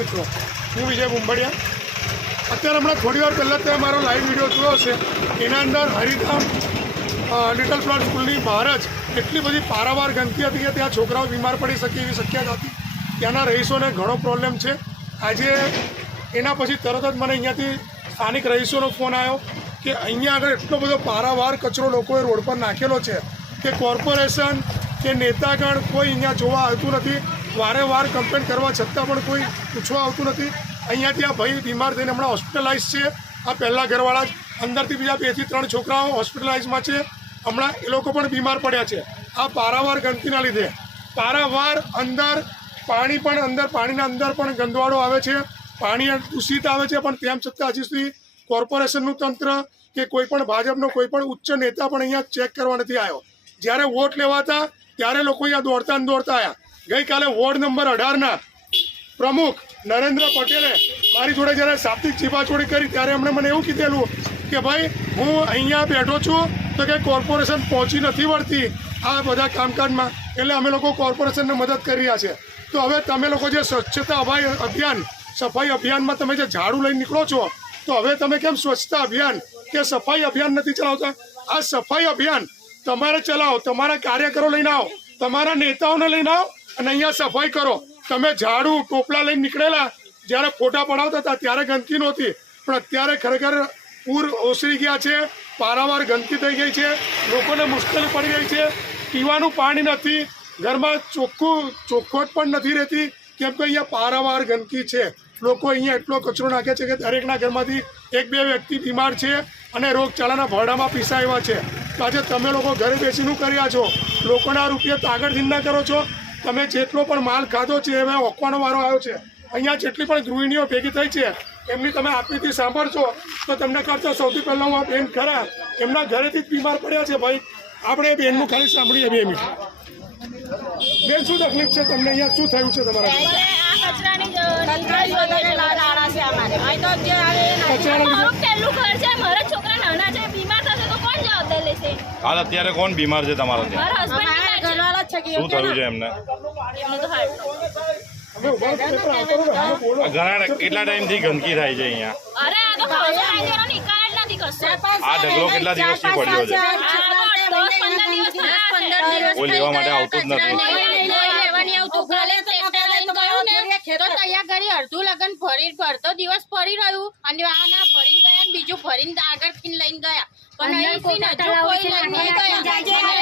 મિત્રો. હું વિજય બુંબડિયા અત્યારે હમણાં થોડી વાર પહેલાં ત્યાં મારો લાઈવ વીડિયો જોયો છે. એના અંદર હરિધામ લિટલ પ્લાન્ટ સ્કૂલની બહાર જ એટલી બધી પારાવાર ગંદકી હતી કે ત્યાં છોકરાઓ બીમાર પડી શકે એવી શક્યતા હતી. ત્યાંના રહીશોને ઘણો પ્રોબ્લેમ છે. આજે એના પછી તરત જ મને અહીંયાથી સ્થાનિક રહીશોનો ફોન આવ્યો કે અહીંયા આગળ એટલો બધો પારાવાર કચરો લોકોએ રોડ પર નાખેલો છે કે કોર્પોરેશન કે નેતાગણ કોઈ અહીંયા જોવા આવતું નથી. વારે વાર કમ્પ્લેન કરવા છતાં પણ કોઈ પૂછવા આવતું નથી. અહીંયાથી આ ભાઈ બીમાર થઈને હમણાં હોસ્પિટલાઇઝ છે. આ પહેલાં ઘરવાળા જ. અંદરથી બીજા બેથી ત્રણ છોકરાઓ હોસ્પિટલાઇઝમાં છે. હમણાં એ લોકો પણ બીમાર પડ્યા છે. આ પારાવાર ગંદકીના લીધે. પારાવાર અંદર પાણી પણ અંદર, પાણીના અંદર પણ ગંદવાડો આવે છે. પાણી દૂષિત આવે છે, પણ તેમ છતાં હજી સુધી કોર્પોરેશનનું તંત્ર કે કોઈ પણ ભાજપનો કોઈ પણ ઉચ્ચ નેતા પણ અહીંયા ચેક કરવા નથી આવ્યો. જ્યારે વોટ લેવાતા, ત્યારે લોકો અહીંયા દોડતા ને દોડતા આવ્યા. ગઈકાલે વોર્ડ નંબર અઢારના પ્રમુખ નરેન્દ્ર પટેલે મારી જોડે જ્યારે શાબ્દિક ચીપાચોડી કરી, ત્યારે એમણે મને એવું કીધેલું કે ભાઈ, હું અહીંયા બેઠો છું તો કે કોર્પોરેશન પહોંચી નથી વળતી આ બધા કામકાજમાં. એટલે અમે લોકો કોર્પોરેશનને મદદ કરી રહ્યા છે. તો હવે તમે લોકો જે સ્વચ્છતા અભાઈ અભિયાન, સફાઈ અભિયાનમાં તમે જે ઝાડુ લઈને નીકળો છો, તો હવે તમે કેમ સ્વચ્છતા અભિયાન કે સફાઈ અભિયાન નથી ચલાવતા? આ સફાઈ અભિયાન તમારે ચલાવો, તમારા કાર્યકરો લઈને આવો, તમારા નેતાઓને લઈને આવો અને અહીંયા સફાઈ કરો. તમે ઝાડુ, ટોપલા લઈને નીકળેલા, જ્યારે ફોટા પડાવતા હતા, ત્યારે ગંદકી નહોતી. પણ અત્યારે ખરેખર પૂર ઓસરી ગયા છે, પારાવાર ગંદકી થઈ ગઈ છે, લોકોને મુશ્કેલી પડી ગઈ છે. પીવાનું પાણી નથી, ઘરમાં ચોખ્ખું, ચોખ્ખોટ પણ નથી રહેતી, કેમ કે અહીંયા પારાવાર ગંદકી છે. લોકો અહીંયા એટલો કચરો નાખે છે કે દરેકના ઘરમાંથી એક, બે વ્યક્તિ બીમાર છે અને રોગચાળાના ભરડામાં પીસાયા છે. તો આજે તમે લોકો ઘરે બેસીનું કર્યા છો? લોકોના રૂપિયા તાગડધીન ના કરો છો? તમે જેટલો પણ માલ ખાધો છે હવે ઓકવાનો વારો આવ્યો છે. અહીંયા જેટલી પણ ગૃહિણીઓ ભેગી થઈ છે એમની તમે આપવીથી સાંભળશો તો તમને કરશો સૌથી પહેલાં હું આ બેન ખરા એમના ઘરેથી જ બીમાર પડ્યા છે ભાઈ. આપણે એ બેનનું ખાલી સાંભળીએ બે મિનિટ. બેન શું તકલીફ છે તમને? અહીંયા શું થયું છે તમારા હાલ અત્યારે કોણ બીમાર છે તમારા ત્યાં? શું થયું છે એમને? ઘણા કેટલા ટાઈમથી ગંદકી થાય છે અહીંયા? આ તો ખાસો ટાઈમ નિકાલ જ નથી કશો આ ઢગલો કેટલા દિવસથી પડ્યો છે? દિવસ. કોઈ લેવા માટે આવતું જ નથી. અડધું લગન ફરી અડધો દિવસ ફરી રહ્યું. અને આ ના ફરીને ગયા બીજું ફરીને આગળથી લઈને ગયા. પણ અહીંથી હજુ કોઈ લઈને ગયા જાય છે.